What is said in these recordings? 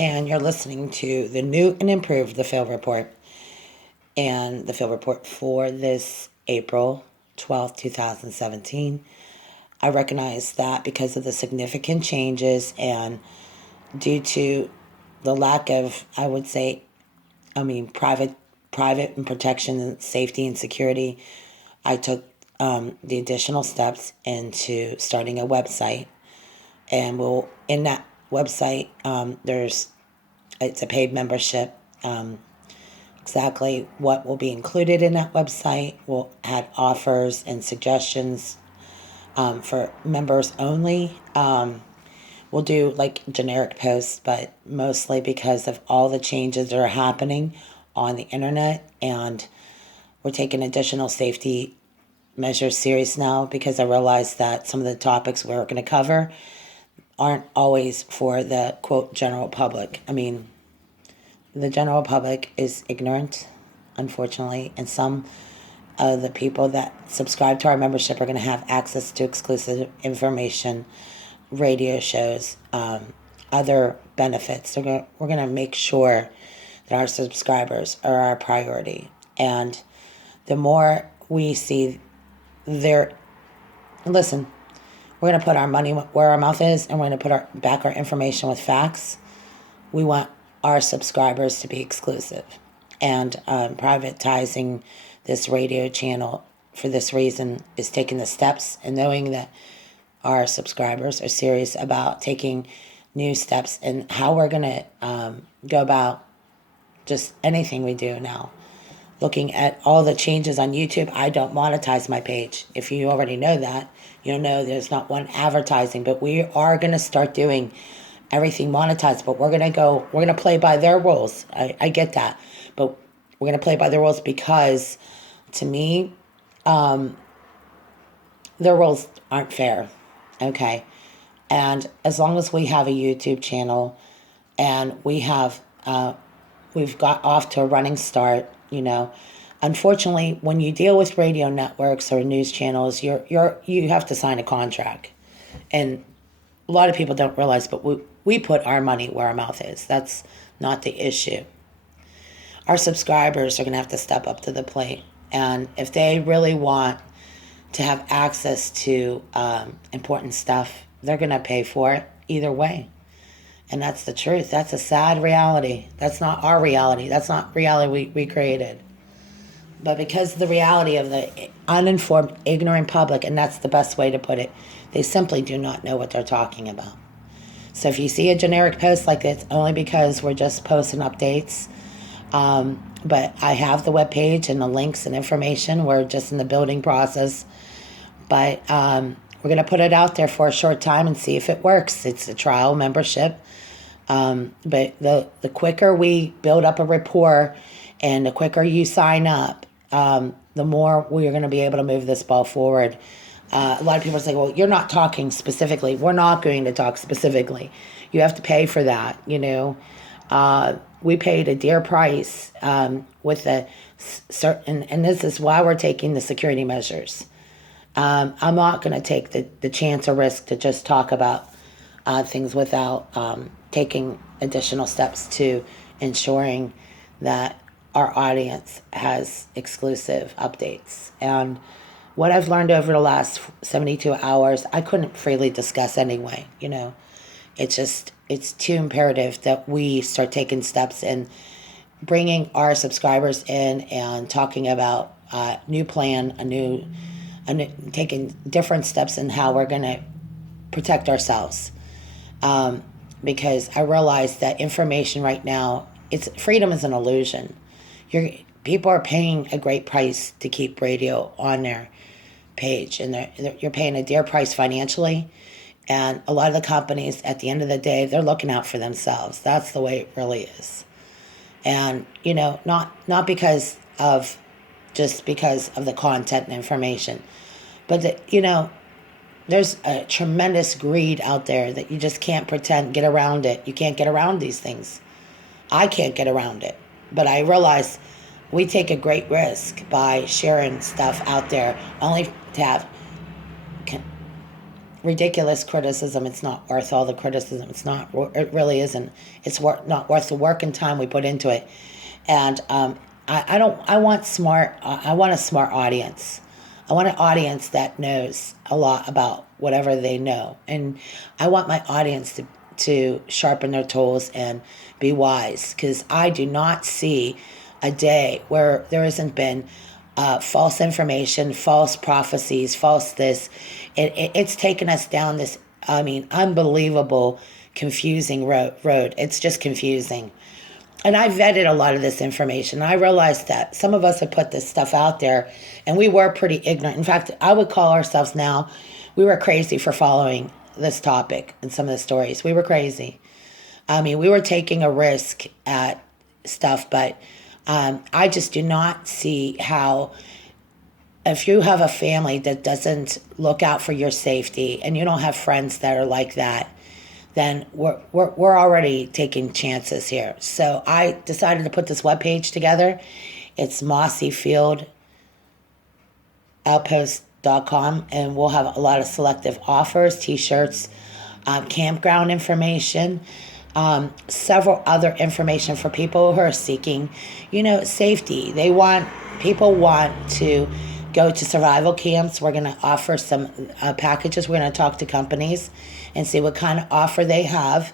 and you're listening to the new and improved The Field Report. And the Field Report for this April 12th, 2017. I recognize that because of the significant changes and due to the lack of, private and protection and safety and security, I took the additional steps into starting a website. And in that website, it's a paid membership. Exactly what will be included in that website. We'll add offers and suggestions for members only. We'll do like generic posts, but mostly because of all the changes that are happening on the internet, and we're taking additional safety measures serious now because I realize that some of the topics we're going to cover aren't always for the quote general public. The general public is ignorant, unfortunately, and some of the people that subscribe to our membership are going to have access to exclusive information, radio shows, other benefits. We're going to make sure that our subscribers are our priority. And the more we see listen, we're going to put our money where our mouth is, and we're going to put back our information with facts. We want our subscribers to be exclusive. And privatizing this radio channel for this reason is taking the steps and knowing that our subscribers are serious about taking new steps and how we're going to go about just anything we do now. Looking at all the changes on YouTube, I don't monetize my page. If you already know that, you'll know there's not one advertising, but we are going to start doing everything monetized, but we're going to play by their rules. I get that, but we're going to play by the rules because to me, their rules aren't fair. Okay. And as long as we have a YouTube channel and we've got off to a running start, unfortunately, when you deal with radio networks or news channels, you have to sign a contract. And a lot of people don't realize, but we put our money where our mouth is. That's not the issue. Our subscribers are going to have to step up to the plate. And if they really want to have access to important stuff, they're going to pay for it either way. And that's the truth. That's a sad reality. That's not our reality. That's not reality we created. But because of the reality of the uninformed, ignorant public, and that's the best way to put it, they simply do not know what they're talking about. So if you see a generic post like this, only because we're just posting updates. But I have the webpage and the links and information. We're just in the building process. But we're going to put it out there for a short time and see if it works. It's a trial membership. But the quicker we build up a rapport and the quicker you sign up, the more we're going to be able to move this ball forward. A lot of people say, well, you're not talking specifically. We're not going to talk specifically. You have to pay for that, We paid a dear price with a certain, and this is why we're taking the security measures. I'm not going to take the chance or risk to just talk about things without taking additional steps to ensuring that our audience has exclusive updates. And what I've learned over the last 72 hours, I couldn't freely discuss anyway, It's too imperative that we start taking steps in bringing our subscribers in and talking about a new plan, taking different steps in how we're going to protect ourselves. Because I realize that information right now, freedom is an illusion. People are paying a great price to keep radio on their page, and you're paying a dear price financially. And a lot of the companies, at the end of the day, they're looking out for themselves. That's the way it really is. And, not because of the content and information, but there's a tremendous greed out there that you just can't get around it. You can't get around these things. I can't get around it. But I realize we take a great risk by sharing stuff out there only to have ridiculous criticism. It's not worth all the criticism. It's not. It really isn't. It's not worth the work and time we put into it. And I don't. I want smart. I want a smart audience. I want an audience that knows a lot about whatever they know, and I want my audience to sharpen their tools and be wise. Because I do not see a day where there hasn't been false information, false prophecies, false this. It's taken us down this, I mean, unbelievable, confusing road. It's just confusing. And I vetted a lot of this information. I realized that some of us have put this stuff out there, and we were pretty ignorant. In fact, I would call ourselves now, we were crazy for following this topic and some of the stories. We were crazy. I mean, we were taking a risk at stuff, but I just do not see how, if you have a family that doesn't look out for your safety and you don't have friends that are like that, then we're already taking chances here. So I decided to put this webpage together. It's mossyfieldoutpost.com, and we'll have a lot of selective offers, t-shirts, campground information, several other information for people who are seeking, safety. People want to go to survival camps. We're going to offer some packages. We're going to talk to companies and see what kind of offer they have.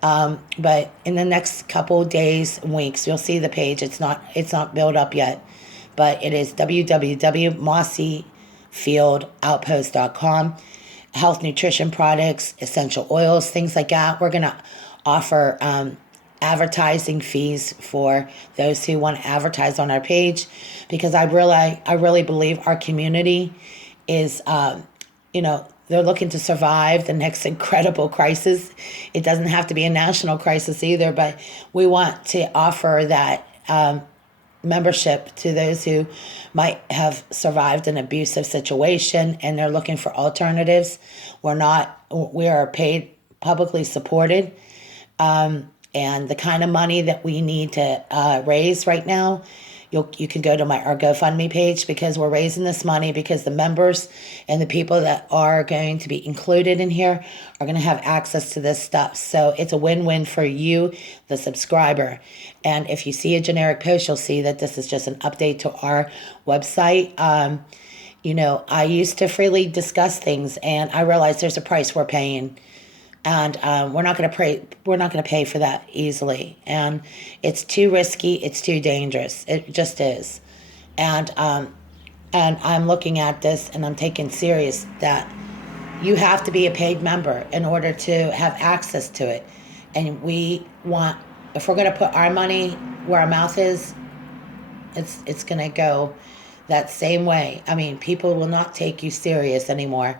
But in the next couple days, weeks, you'll see the page. It's not built up yet, but it is www.mossyfieldoutpost.com. Health, nutrition products, essential oils, things like that. We're going to offer advertising fees for those who want to advertise on our page, because I really believe our community is, they're looking to survive the next incredible crisis. It doesn't have to be a national crisis either, but we want to offer that membership to those who might have survived an abusive situation and they're looking for alternatives. We are paid, publicly supported. And the kind of money that we need to raise right now, you can go to our GoFundMe page, because we're raising this money because the members and the people that are going to be included in here are going to have access to this stuff. So it's a win-win for you, the subscriber. And if you see a generic post, you'll see that this is just an update to our website. I used to freely discuss things, and I realized there's a price we're paying. And we're not going to pay for that easily. And it's too risky. It's too dangerous. It just is. And I'm looking at this, and I'm taking serious that you have to be a paid member in order to have access to it. And if we're going to put our money where our mouth is, it's going to go that same way. I mean, people will not take you serious anymore.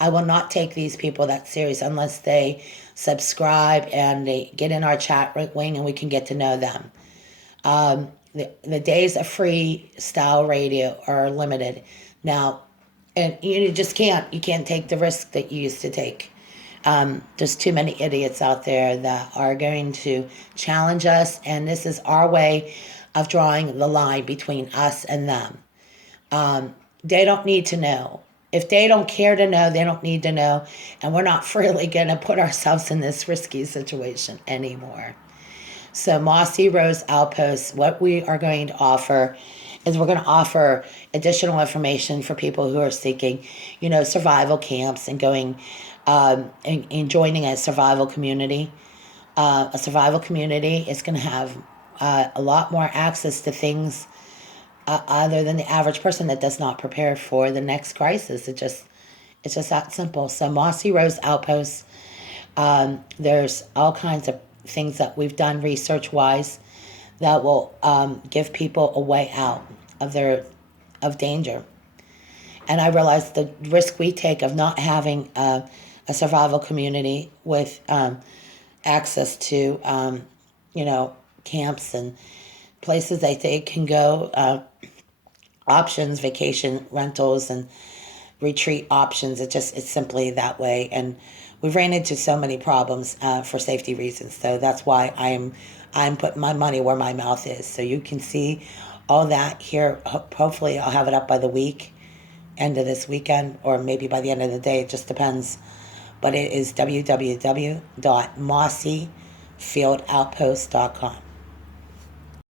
I will not take these people that serious unless they subscribe and they get in our chat wing and we can get to know them. The days of freestyle radio are limited now, and you just can't take the risk that you used to take. There's too many idiots out there that are going to challenge us, and this is our way of drawing the line between us and them. They don't need to know. If they don't care to know, they don't need to know. And we're not freely going to put ourselves in this risky situation anymore. So Mossy Rose Outpost, what we are going to offer is we're going to offer additional information for people who are seeking, survival camps and going and joining a survival community. A survival community is going to have a lot more access to things other than the average person that does not prepare for the next crisis. It's just that simple. So Mossy Rose Outpost, there's all kinds of things that we've done research-wise that will give people a way out of danger. And I realized the risk we take of not having a survival community with access to, camps and places that they can go, options, vacation rentals and retreat options. It's simply that way. And we've ran into so many problems for safety reasons. So that's why I'm putting my money where my mouth is. So you can see all that here. Hopefully I'll have it up by the week. end of this weekend, or maybe by the end of the day. It just depends. But it is www.mossyfieldoutpost.com.